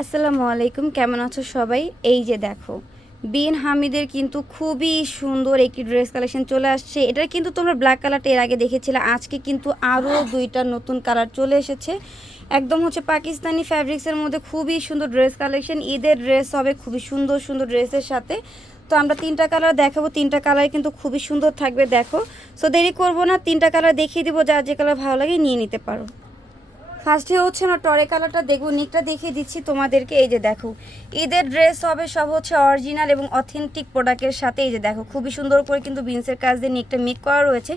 আসসালামু আলাইকুম, কেমন আছো সবাই? এই যে দেখো, বিন হামিদের কিন্তু খুবই সুন্দর একটি ড্রেস কালেকশন চলে আসছে। এটা কিন্তু তোমরা ব্ল্যাক কালারটা এর আগে দেখেছিলে, আজকে কিন্তু আরও দুইটা নতুন কালার চলে এসেছে। একদম হচ্ছে পাকিস্তানি ফ্যাব্রিক্সের মধ্যে খুবই সুন্দর ড্রেস কালেকশন ঈদের ড্রেস হবে খুবই সুন্দর সুন্দর ড্রেসের সাথে। তো আমরা তিনটা কালার দেখাবো, তিনটা কালার কিন্তু খুবই সুন্দর থাকবে, দেখো। সো দেরি করব না, তিনটা কালার দেখিয়ে দিব যার যে কালার ভালো লাগে নিয়ে নিতে পারো। ফার্স্টে হচ্ছে আমরা টরে কালারটা দেখব, নিকটা দেখিয়ে দিচ্ছি তোমাদেরকে। এই যে দেখো, ঈদের ড্রেস হবে সব হচ্ছে অরিজিনাল এবং অথেন্টিক প্রোডাক্টের সাথে। এই যে দেখো, খুবই সুন্দর করে কিন্তু বিনসের কাজ দিয়ে নিকটা মিক করা রয়েছে।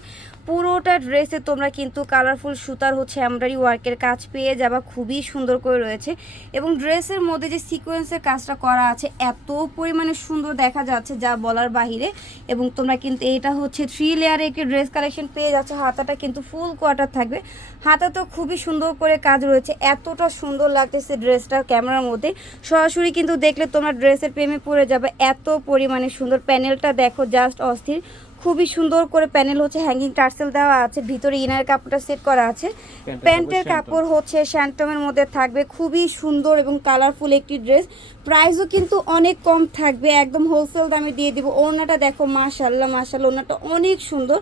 পুরোটা ড্রেসে তোমরা কিন্তু কালারফুল সুতার হচ্ছে এমব্রয়ডারি ওয়ার্কের কাজ পেয়ে যাবা, খুবই সুন্দর করে রয়েছে। এবং ড্রেসের মধ্যে যে সিকোয়েন্সের কাজটা করা আছে, এত পরিমাণে সুন্দর দেখা যাচ্ছে যা বলার বাহিরে। এবং তোমরা কিন্তু এটা হচ্ছে থ্রি লেয়ারে একটি ড্রেস কালেকশন পেয়ে যাচ্ছে। হাতাটা কিন্তু ফুল কোয়াটার থাকবে। হাতা তো খুবই সুন্দর করে কাজ রয়েছে, এতটা সুন্দর লাগতেছে ড্রেসটা ক্যামেরার মধ্যে। সরাসরি কিন্তু দেখলে তোমরা ড্রেসের প্রেমে পড়ে যাবে, এত পরিমাণে সুন্দর। প্যানেলটা দেখো জাস্ট অস্থির। খুবই সুন্দর করে প্যানেল হচ্ছে হ্যাঙ্গিং টার্সেল দেওয়া আছে ভিতরে ইনার কাপড়টা সেট করা আছে। প্যান্টের কাপড় হচ্ছে শ্যান্টমের মধ্যে থাকবে খুবই সুন্দর এবং কালারফুল একটি ড্রেস প্রাইসও কিন্তু অনেক কম থাকবে একদম হোলসেল দামে দিয়ে দিব। ওড়নাটা দেখো মাশাল্লাহ মাশাল্লাহ ওড়নাটা অনেক সুন্দর।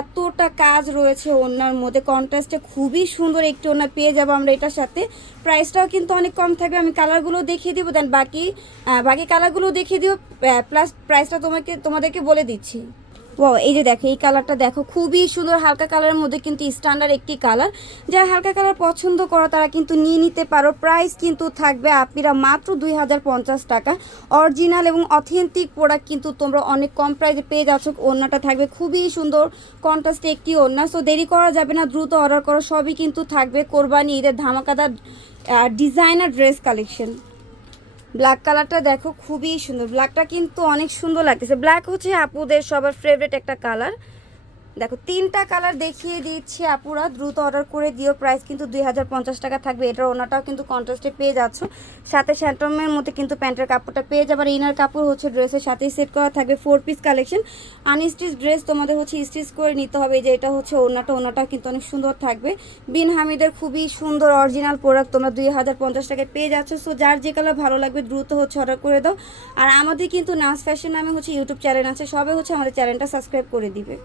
এতটা কাজ রয়েছে ওড়নার মধ্যে কন্ট্রাস্টে খুবই সুন্দর একটি ওড়না পেয়ে যাব আমরা এটার সাথে। প্রাইসটাও কিন্তু অনেক কম থাকবে আমি কালারগুলো দেখিয়ে দিব। দেন বাকি বাকি কালারগুলো দেখিয়ে দিব প্লাস প্রাইসটা তোমাকে তোমাদেরকে বলে দিচ্ছি। এই যে দেখো, এই কালারটা দেখো, খুবই সুন্দর, হালকা কালারের মধ্যে কিন্তু স্ট্যান্ডার্ড একটি কালার যারা হালকা কালার পছন্দ করো, তারা কিন্তু নিয়ে নিতে পারো। প্রাইস কিন্তু থাকবে আপিরা মাত্র দুই হাজার পঞ্চাশ টাকা। অরিজিনাল এবং অথেন্টিক প্রোডাক্ট কিন্তু তোমরা অনেক কম প্রাইসে পেয়ে যাচ্ছ। ওড়নাটা থাকবে খুবই সুন্দর কন্ট্রাস্টে একটি ওড়না। সো দেরি করা যাবে না, দ্রুত অর্ডার করো। সবই কিন্তু থাকবে কোরবানি ঈদের ধামাকাদার ডিজাইনার ড্রেস কালেকশন ব্ল্যাক কালারটা দেখো খুবই সুন্দর। ব্ল্যাকটা কিন্তু অনেক সুন্দর লাগতেছে। ব্ল্যাক হচ্ছে আপুদের সবার ফেভারিট একটা কালার দেখো, তিনটা কালার দেখিয়ে দিচ্ছি আপুরা। দ্রুত অর্ডার করে দিও প্রাইস কিন্তু দুই হাজার পঞ্চাশ টাকা থাকবে। এটার ওনাটাও কিন্তু কন্ট্রাস্টে পেয়ে যাচ্ছ। সাথে স্যান্টমের মধ্যে কিন্তু প্যান্টের কাপড়টা পেয়ে যাবার ইনার কাপড় হচ্ছে ড্রেসের সাথেই সেট করা থাকবে four piece collection unstitch dress তোমাদের হচ্ছে স্টিচ করে নিতে হবে। যে এটা হচ্ছে ওনাটা ওনাটাও কিন্তু অনেক সুন্দর থাকবে। বিন হামিদের খুবই সুন্দর অরিজিনাল প্রোডাক্ট তোমরা দুই হাজার পঞ্চাশ টাকায় পেয়ে যাচ্ছ। সো যার যে কালার ভালো লাগবে দ্রুত হচ্ছে অর্ডার করে দাও। আর আমাদের কিন্তু নাচ ফ্যাশন নামে হচ্ছে ইউটিউব চ্যানেল আছে। সবাই হচ্ছে আমাদের চ্যানেলটা সাবস্ক্রাইব করে দিবে।